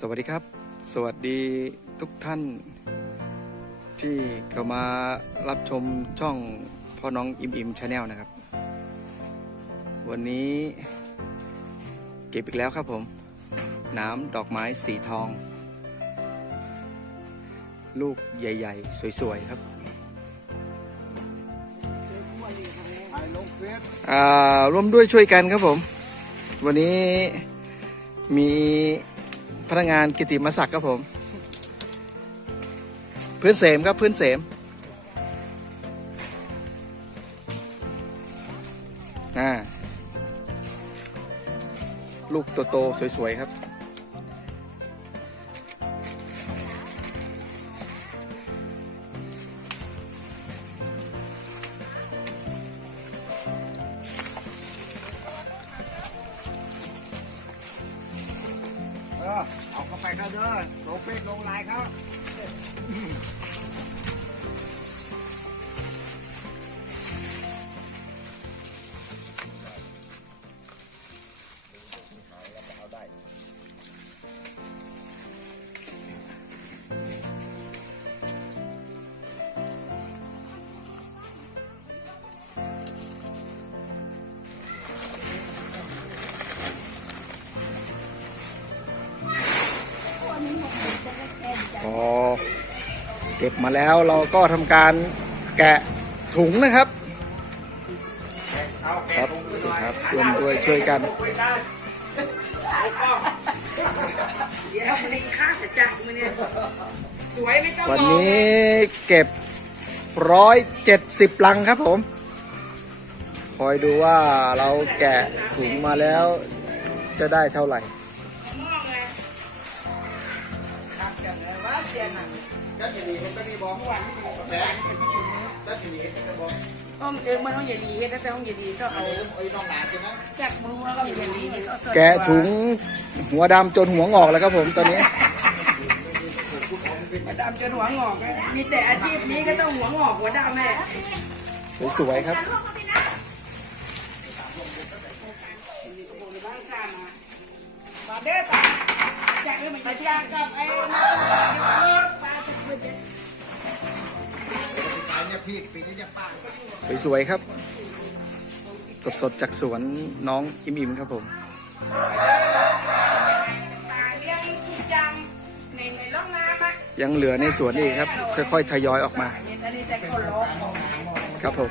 สวัสดีครับ สวัสดีทุกท่าน ที่เข้ามารับชมช่องพ่อน้องอิมอิมชาแนลนะครับ วันนี้เก็บอีกแล้วครับผม น้ำดอกไม้สีทอง ลูกใหญ่ ๆ สวย ๆ ครับร่วมด้วยช่วยกันครับผม วันนี้มี พนักงานกิติมศักดิ์ครับผม พื้นเสมครับพื้นเสมอ่าลูกโตๆสวย ๆ ครับ เออเอาเข้าไปเขาเด้อลงเฟซลงไลน์เขา พอเก็บมาแล้วเราก็ทำการแกะถุงนะครับ ครับครับร่วมด้วยช่วยกันเดี๋ยวมันนี่ค่าสัจจะมันเนี่ยสวยไม่ต้องวันนี้เก็บร้อยเจ็ดสิบลังครับผม คอยดูว่าเราแกะถุงมาแล้วจะได้เท่าไหร่ ครับจังเลยว่าเสียหนังก็ทีนี้มันก็มีบอกว่าแหมแล้วทีนี้จะบอกห้องเอิงมันห้องใหญ่ดีเฮ็ดแต่ห้องใหญ่ดีก็เอาไอ้น้องหลานใช่ไหมจากมือว่าห้องใหญ่ดีเนี่ยก็สวยแกะถุงหัวดำจนหัวงอกแล้วครับผมตอนนี้มาดำจนหัวงอกเลยมีแต่อาชีพนี้ก็ต้องหัวงอกหัวดำแม่สวยๆครับมาเด้อตา สวยๆครับ สดๆ จากสวนน้องอิมอิมครับผมปลาเลี้ยงทุกอย่างในในร่องน้ำอะยังเหลือในสวนอีกครับ ค่อยๆ ทยอยออกมา ครับผม